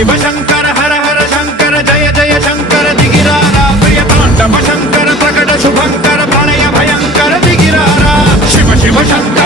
शिव शंकर हर हर शंकर जय जय शंकर दिगिरारा प्रिय तांडव शंकर प्रकट शुभंकर प्रणय भयंकर दिगिरारा शिव शिव शंकर